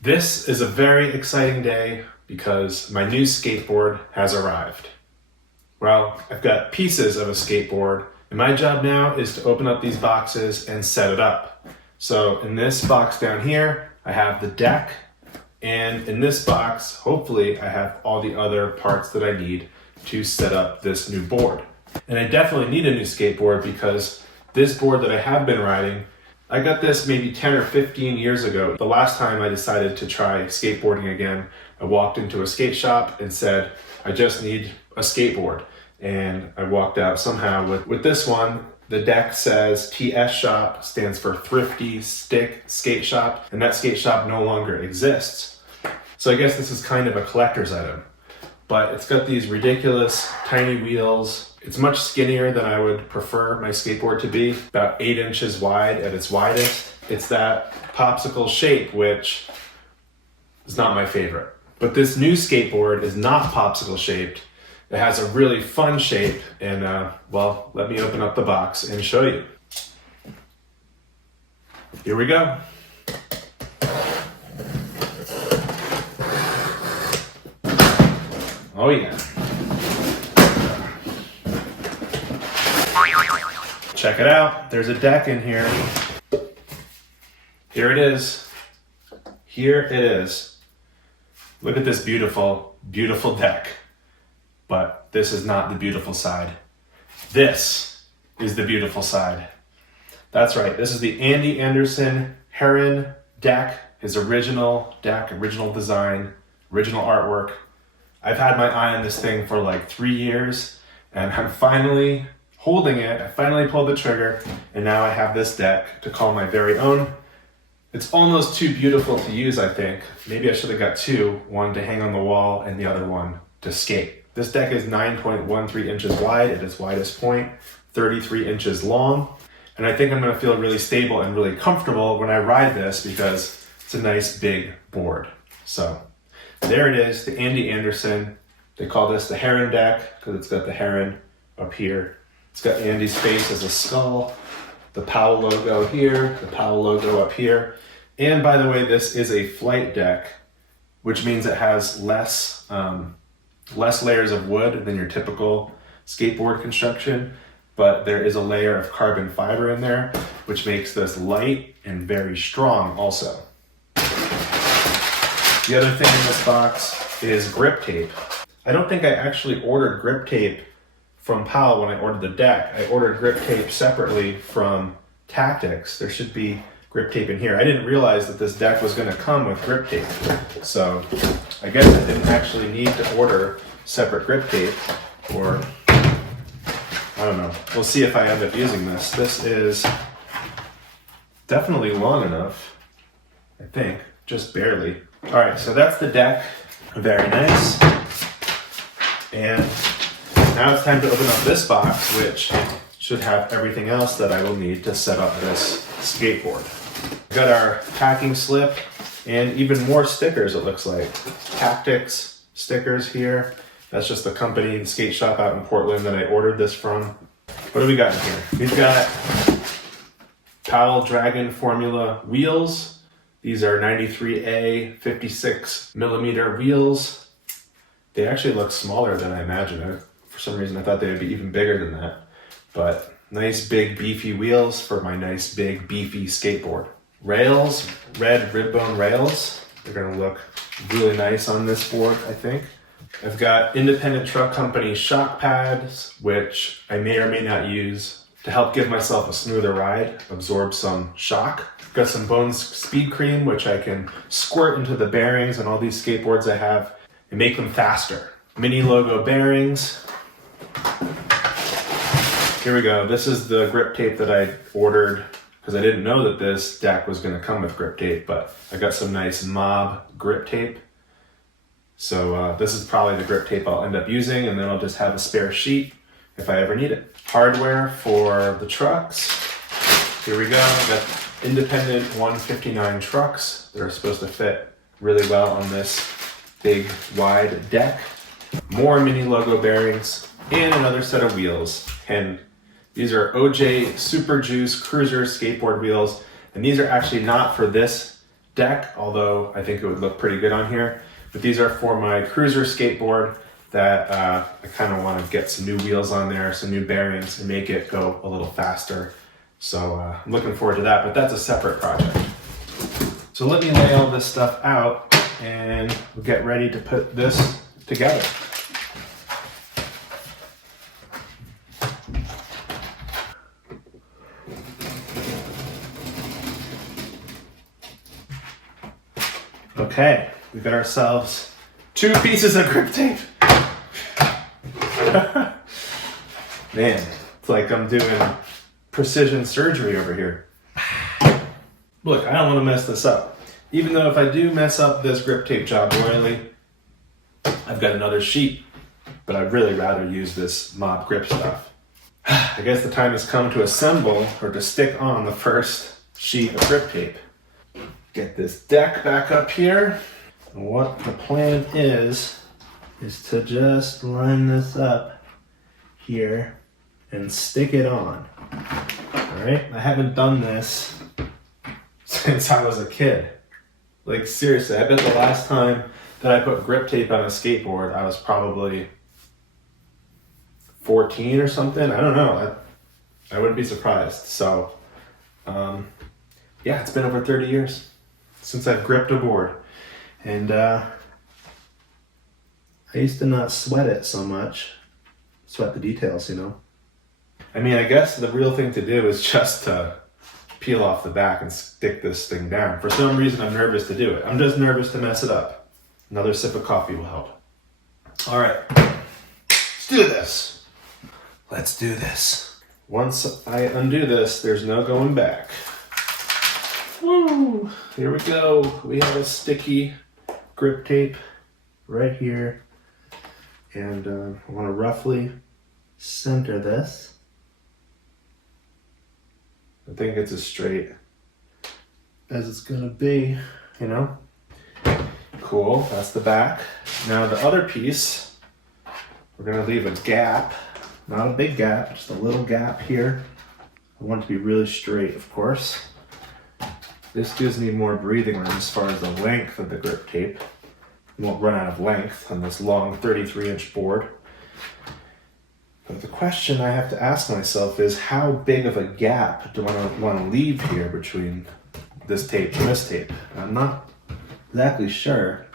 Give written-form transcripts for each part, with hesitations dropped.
This is a very exciting day because my new skateboard has arrived. Well, I've got pieces of a skateboard, and my job now is to open up these boxes and set it up. So in this box down here, I have the deck, and in this box, hopefully I have all the other parts that I need to set up this new board. And I definitely need a new skateboard because this board that I have been riding, I got this maybe 10 or 15 years ago. The last time I decided to try skateboarding again, I walked into a skate shop and said, I just need a skateboard. And I walked out somehow with this one. The deck says TS Shop, stands for Thrifty Stick Skate Shop, and that skate shop no longer exists. So I guess this is kind of a collector's item. But it's got these ridiculous tiny wheels. It's much skinnier than I would prefer my skateboard to be, about 8 inches wide at its widest. It's that popsicle shape, which is not my favorite. But this new skateboard is not popsicle shaped. It has a really fun shape, and well, let me open up the box and show you. Here we go. Oh yeah. Check it out. There's a deck in here. Here it is. Here it is. Look at this beautiful, beautiful deck. But this is not the beautiful side. This is the beautiful side. That's right. This is the Andy Anderson Heron deck. His original deck, original design, original artwork. I've had my eye on this thing for like 3 years, and I'm finally holding it. I finally pulled the trigger, and now I have this deck to call my very own. It's almost too beautiful to use, I think. Maybe I should have got two, one to hang on the wall and the other one to skate. This deck is 9.13 inches wide at its widest point, 33 inches long, and I think I'm going to feel really stable and really comfortable when I ride this because it's a nice big board. So there it is, the Andy Anderson. They call this the Heron deck because it's got the heron up here. It's got Andy's face as a skull, the Powell logo here, the Powell logo up here. And by the way, this is a flight deck, which means it has less layers of wood than your typical skateboard construction, but there is a layer of carbon fiber in there, which makes this light and very strong also. The other thing in this box is grip tape. I don't think I actually ordered grip tape from Powell when I ordered the deck. I ordered grip tape separately from Tactics. There should be grip tape in here. I didn't realize that this deck was going to come with grip tape. So I guess I didn't actually need to order separate grip tape, or I don't know. We'll see if I end up using this. This is definitely long enough, I think, just barely. All right, so that's the deck. Very nice. And now it's time to open up this box, which should have everything else that I will need to set up this skateboard. We've got our packing slip and even more stickers, it looks like. Tactics stickers here. That's just the company, the skate shop out in Portland that I ordered this from. What do we got in here? We've got Powell Dragon Formula wheels. These are 93A 56 millimeter wheels. They actually look smaller than I imagined. For some reason I thought they would be even bigger than that. But nice big beefy wheels for my nice big beefy skateboard. Rails, red rib bone rails. They're gonna look really nice on this board, I think. I've got Independent Truck Company shock pads, which I may or may not use to help give myself a smoother ride, absorb some shock. I've got some Bones Speed Cream, which I can squirt into the bearings on all these skateboards I have and make them faster. Mini logo bearings. Here we go. This is the grip tape that I ordered because I didn't know that this deck was going to come with grip tape, but I got some nice Mob grip tape. So this is probably the grip tape I'll end up using, and then I'll just have a spare sheet if I ever need it. Hardware for the trucks. Here we go. I've got independent 159 trucks that are supposed to fit really well on this big wide deck. More mini logo bearings and another set of wheels. And these are OJ Super Juice Cruiser skateboard wheels. And these are actually not for this deck, although I think it would look pretty good on here. But these are for my cruiser skateboard that I kind of want to get some new wheels on there, some new bearings, and make it go a little faster. So I'm looking forward to that, but that's a separate project. So let me lay all this stuff out and we'll get ready to put this together. Okay, we got ourselves 2 pieces of grip tape. Man, it's like I'm doing precision surgery over here. Look, I don't want to mess this up. Even though if I do mess up this grip tape job royally, I've got another sheet, but I'd really rather use this mob grip stuff. I guess the time has come to assemble or to stick on the first sheet of grip tape. Get this deck back up here. And what the plan is to just line this up here and stick it on. All right, I haven't done this since I was a kid. Like seriously, I bet the last time that I put grip tape on a skateboard, I was probably 14 or something. I don't know. I wouldn't be surprised. So, yeah, it's been over 30 years since I've gripped a board. And I used to not sweat it so much. Sweat the details, you know. I mean, I guess the real thing to do is just to peel off the back and stick this thing down. For some reason, I'm nervous to do it. I'm just nervous to mess it up. Another sip of coffee will help. All right, let's do this. Let's do this. Once I undo this, there's no going back. Woo! Here we go. We have a sticky grip tape right here. And I want to roughly center this. I think it's as straight as it's gonna be, you know? Cool, that's the back. Now the other piece, we're gonna leave a gap, not a big gap, just a little gap here. I want it to be really straight, of course. This gives me more breathing room as far as the length of the grip tape. You won't run out of length on this long 33-inch board. But the question I have to ask myself is, how big of a gap do I want to leave here between this tape and this tape? I'm not exactly sure.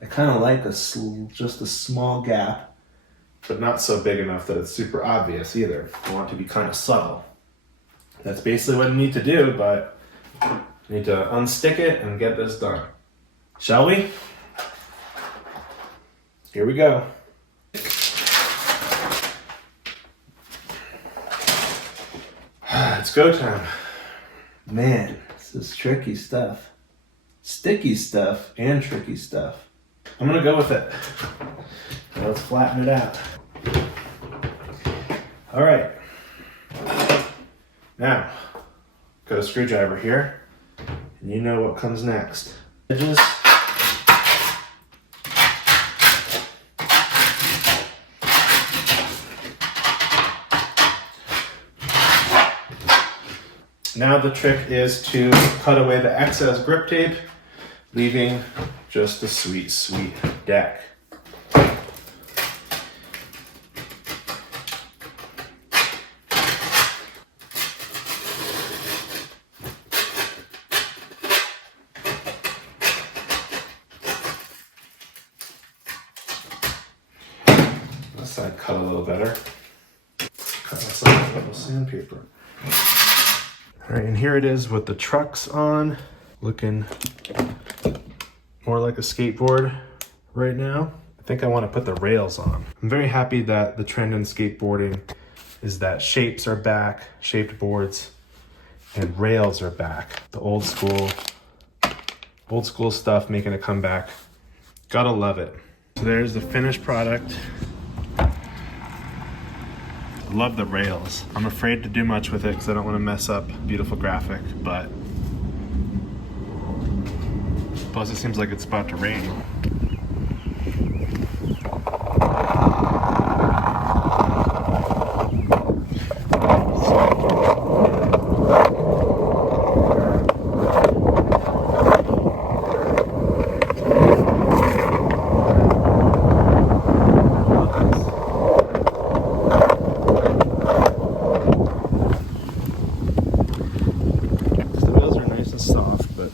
I kind of like just a small gap, but not so big enough that it's super obvious either. I want it to be kind of subtle. That's basically what I need to do, but I need to unstick it and get this done. Shall we? Here we go. It's go time. Man, this is tricky stuff. Sticky stuff and tricky stuff. I'm gonna go with it. Now let's flatten it out. All right. Now, got a screwdriver here, and you know what comes next. Edges. Now the trick is to cut away the excess grip tape, leaving just the sweet, sweet deck. This side cut a little better. Cut myself a little sandpaper. All right, and here it is with the trucks on, looking more like a skateboard right now. I think I want to put the rails on. I'm very happy that the trend in skateboarding is that shapes are back, shaped boards, and rails are back. The old school stuff making a comeback. Gotta love it. So there's the finished product. Love the rails. I'm afraid to do much with it because I don't want to mess up beautiful graphic, but plus it seems like it's about to rain. soft, but